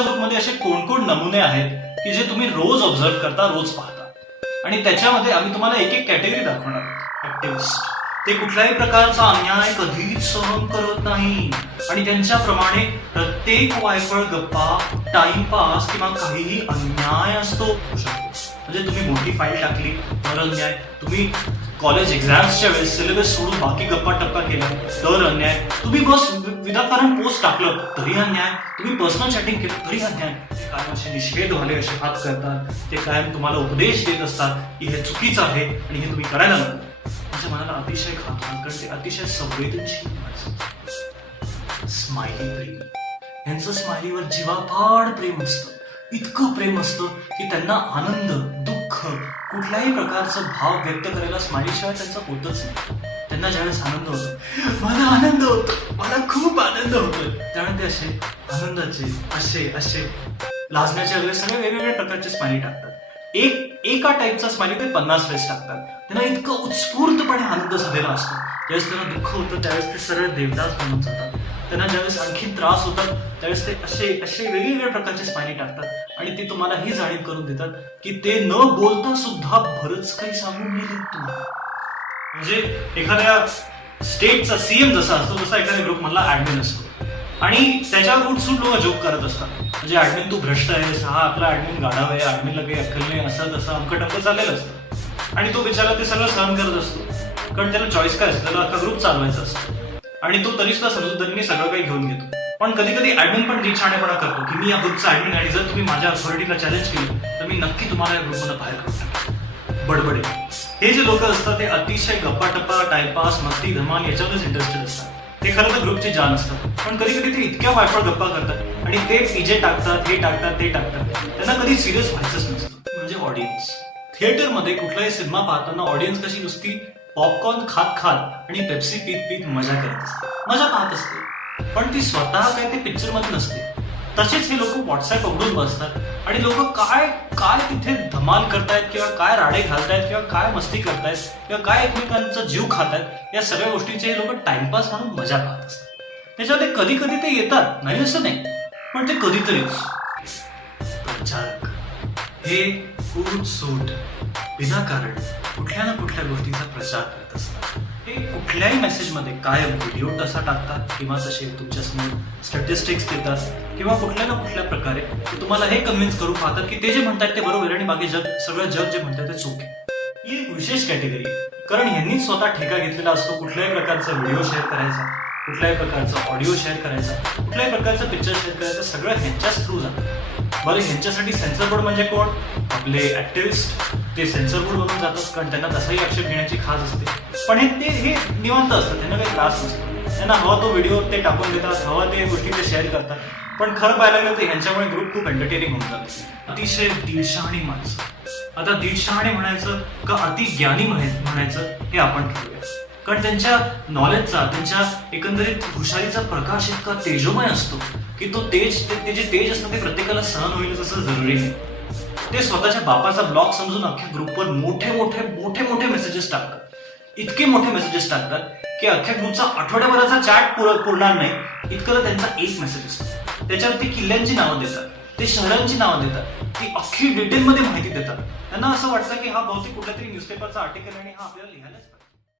ग्रुपमध्ये असे कोण कोण नमुने आहेत की जे तुम्ही रोज ऑब्झर्व करता, रोज पाहता, आणि त्याच्यामध्ये आम्ही तुम्हाला एक एक कॅटेगरी दाखवणार आहोत. ऍक्टिव्हिस्ट ते कुठल्याही प्रकारचा अन्याय कधीच सहन करत नाही आणि त्यांच्याप्रमाणे प्रत्येक वायफळ गप्पा, टाइमपास किंवा काहीही अन्याय असतो. म्हणजे तुम्ही मोठी फाईल टाकली तर अन्याय, तुम्ही कॉलेज एक्झाम्सच्या वेळेस सिलेबस सोडून बाकी गप्पा टप्पा केला तर अन्याय, तुम्ही बस विनाकारण पोस्ट टाकलं तरी अन्याय, तुम्ही पर्सनल चॅटिंग केलं तरी अन्याय. ते कायम असे निषेधवाले असे हात करतात, ते कायम तुम्हाला उपदेश देत असतात की हे चुकीचं आहे आणि हे तुम्ही करायला नको. त्यांच्या मनाला अतिशय घात, कारण ते अतिशय संवेदनशील माणसं. स्माइली प्रेमी, यांचं स्माइलीवर जीवापाड प्रेम असतं, इतकं प्रेम असतं की त्यांना आनंद, दुःख, कुठल्याही प्रकारचा भाव व्यक्त करायला स्माइलीशिवाय त्यांचं होतच नाही. त्यांना ज्यावेळेस आनंद होतो, मला आनंद होतो, मला खूप आनंद होतोय, त्यामुळे ते असे आनंदाचे असे असे लाजण्याच्या वेळेस सगळे वेगवेगळ्या प्रकारचे स्माइली टाकतात. एका टाईपचा स्माइली ते 50 वेळेस टाकतात. त्यांना इतकं उत्स्फूर्तपणे आनंद झालेला असतो. ज्यावेळेस त्यांना दुःख होतं त्यावेळेस ते सरळ देवदास बनून जातात. त्यांना ज्यावेळेस आणखी त्रास होतात त्यावेळेस ते असे असे वेगवेगळ्या प्रकारचे स्माइली टाकतात आणि ते तुम्हाला ही जाणीव करून देतात की ते न बोलता सुद्धा बरंच काही सांगून गेले तुम्हाला. म्हणजे एखाद्या स्टेटचा सीएम जसा असतो तसा एखाद्या ग्रुप मधला ऍडमिन असतो आणि त्याच्यावर उठसूट लोक जोक करत असतात. म्हणजे ऍडमिन तू भ्रष्ट आहेस, हा आपला ऍडमिन गाढव आहे, ऍडमिनला काही अक्कल नाही, असं तसं अंकटंक चाललेलं असतं आणि तो बिचारा ते सगळं सहन करत असतो. कारण त्याला चॉईस काय असतं, त्याला अख्खा ग्रुप चालवायचा असतो आणि तो तरी सुद्धा समजूतदारीने सगळं काही घेऊन घेतो. पण कधी कधी ऍडमिन पण छानेपणा करतो की मी या ग्रुपचा ऍडमिन आणि जर तुम्ही माझ्या अथॉरिटीला चॅलेंज केलं तर मी नक्की तुम्हाला या ग्रुपमधून बाहेर काढून टाकेन. बडबडे हे जे लोक असतात ते अतिशय गप्पा-टप्पा, टाइमपास, मस्ती, धमाल याच्यावरच इंटरेस्टेड असतात. ते खरं तर ग्रुपची जान असतात, पण कधी कधी ते इतक्या वायफळ गप्पा करतात आणि ते पीजे टाकतात, हे टाकतात, ते टाकतात, त्यांना कधी सिरियस व्हायचंच नसतं. म्हणजे ऑडियन्स, थिएटरमध्ये कुठलाही सिनेमा पाहताना ऑडियन्स कशी नुसती पॉपकॉर्न खात खात आणि पेप्सी पीत पीत मजा करत असते, मजा पाहत असते, पण ती स्वतः काय ते पिक्चर मध्ये नसते. तसेच हे लोक व्हॉट्सअप उघडून बसतात आणि लोक काय काय तिथे धमाल करतायत किंवा काय राडे घालतायत किंवा काय मस्ती करतायत किंवा काय एकमेकांचा जीव खातायत, या सगळ्या गोष्टींचे हे लोक टाइमपास म्हणून मजा पाहत असतात. त्याच्यामध्ये कधी कधी ते येतात, नाही असं नाही, पण ते कधीतरीच. प्रचारक हे सूट विनाकारण कुठल्या ना कुठल्या गोष्टीचा प्रचार करत असतात. ते कुठल्याही मेसेजमध्ये कायम व्हिडिओ तसा टाकतात किंवा तसे तुमच्या समोर स्टॅटिस्टिक्स देतात किंवा कुठल्या ना कुठल्या प्रकारे ते तुम्हाला हे कन्व्हिन्स करू पाहतात की ते जे म्हणतात ते बरोबर आणि बाकी सगळं जग जे म्हणतात ते चूक आहे. ही एक विशेष कॅटेगरी, कारण ह्यांनीच स्वतः ठेका घेतलेला असतो कुठल्याही प्रकारचा व्हिडिओ शेअर करायचा, कुठल्याही प्रकारचा ऑडिओ शेअर करायचा, कुठल्याही प्रकारचं पिक्चर शेअर करायचं, सगळं ह्यांच्याच थ्रू जातं. बरं, ह्यांच्यासाठी सेन्सर बोर्ड म्हणजे कोण? आपले ऍक्टिव्हिस्ट. ते सेन्सर बोर्ड बनून जातात कारण त्यांना तसाही आक्षेप घेण्याची खास असते, पण हे निवांत असतं, त्यांना काही त्रास नसतो. त्यांना हवा तो व्हिडिओ ते टाकून देतात, हवा ते गोष्टी ते शेअर करतात. पण खरं पाहायला गेलं तर ह्यांच्यामुळे ग्रुप खूप एंटरटेनिंग होऊन जातो. अतिशय दीडशहाणी माणसं. आता दीडशहाणे म्हणायचं का अति ज्ञानी म्हणायचं हे आपण ठरवूया, कारण त्यांच्या नॉलेजचा, त्यांच्या एकंदरीत हुशारीचा प्रकाश इतका तेजोमय असतो की तो तेज, ते जे तेज असतं ते प्रत्येकाला सहन होईल तसं जरुरी नाही. ते स्वतःच्या बापाचा ब्लॉग समजून अख्ख्या ग्रुपवर मोठे मोठे मोठे मोठे मेसेजेस टाकतात. इतके मोठे मेसेजेस टाकतात की अख्ख्या ग्रुपचा आठवड्याभराचा चॅट पुरणार नाही इतकं त्यांचा एक मेसेज असतो. त्याच्यावरती किल्ल्यांची नावं देतात, ते शहरांची नावं देतात, ती अख्खी डिटेलमध्ये माहिती देतात. त्यांना असं वाटतं की हा बहुतेक कुठल्या तरी न्यूजपेपरचा आर्टिकल आणि हा आपल्याला लिहायलाच